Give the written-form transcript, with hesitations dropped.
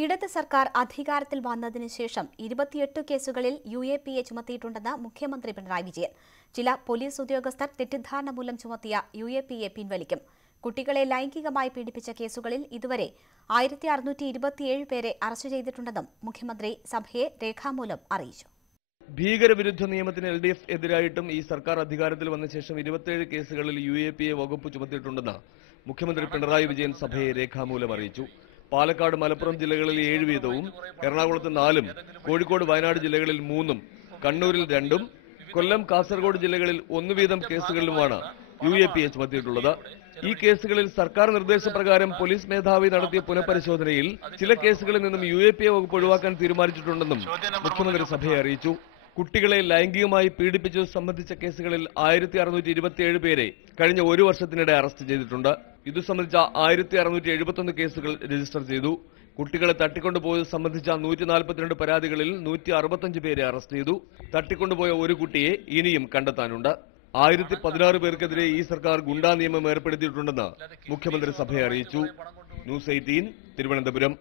ഇടത് സർക്കാർ അധികാരത്തിൽ വന്നതിനു ശേഷം 28 കേസുകളിൽ UAPA ചുമത്തിയിട്ടുണ്ടെന്ന് മുഖ്യമന്ത്രി പിണറായി വിജയൻ. ചില പോലീസ് ഉദ്യോഗസ്ഥർ തെറ്റിദ്ധാരണ മൂലം ചുമത്തിയ UAPA പിൻവലിക്കും. കുട്ടികളെ ലൈംഗികമായി പീഡിപ്പിച്ച കേസുകളിൽ ഇതുവരെ 1627 പേരെ അറസ്റ്റ് ചെയ്തിട്ടുണ്ടെന്നും മുഖ്യമന്ത്രി സഭയെ രേഖാമൂലം അറിയിച്ചു. ഭീകരവിരുദ്ധ നിയമത്തിന് LDF എതിരായിട്ടും ഈ സർക്കാർ അധികാരത്തിൽ വന്ന ശേഷം 27 കേസുകളിൽ UAPA വകുപ്പ് ചുമത്തിയിട്ടുണ്ടെന്ന് മുഖ്യമന്ത്രി പിണറായി വിജയൻ സഭയെ രേഖാമൂലം അറിയിച്ചു. പാലക്കാട്, മലപ്പുറം ജില്ലകളിൽ 7 വീതവും, എറണാകുളത്ത് 4-ഉം, കോഴിക്കോട്, വയനാട് ജില്ലകളിൽ 3-ഉം, കണ്ണൂരിൽ 2-ഉം, കൊല്ലം, കാസർഗോഡ് ജില്ലകളിൽ 1 വീതം കേസുകളിലുമാണ് UAPA ചുമത്തിയിട്ടുള്ളത്. ഈ കേസുകളിൽ സർക്കാർ നിർദ്ദേശപ്രകാരം പോലീസ് മേധാവി നടത്തിയ പുനഃപരിശോധനയിൽ ചില കേസുകളിൽ നിന്നും UAPA വകുപ്പ് ഒഴിവാക്കാൻ തീരുമാനിച്ചിട്ടുണ്ടെന്നും മുഖ്യമന്ത്രി സഭയെ അറിയിച്ചു. കുട്ടികളെ ലൈംഗികമായി പീഡിപ്പിച്ചത് സംബന്ധിച്ച കേസുകളിൽ 1627 പേരെ കഴിഞ്ഞ ഒരു വർഷത്തിനിടെ അറസ്റ്റ് ചെയ്തിട്ടുണ്ട്. ഇതു സംബന്ധിച്ച 1671 കേസുകൾ രജിസ്റ്റർ ചെയ്തു. കുട്ടികളെ തട്ടിക്കൊണ്ടുപോയത് സംബന്ധിച്ച 142 പരാതികളിൽ 165 പേരെ അറസ്റ്റ് ചെയ്തു. തട്ടിക്കൊണ്ടുപോയ ഒരു കുട്ടിയെ ഇനിയും കണ്ടെത്താനുണ്ട്. 1016 പേർക്കെതിരെ ഈ സർക്കാർ ഗുണ്ടാ നിയമം ഏർപ്പെടുത്തിയിട്ടുണ്ടെന്ന് മുഖ്യമന്ത്രി സഭയെ അറിയിച്ചു. ന്യൂസ് 18 തിരുവനന്തപുരം.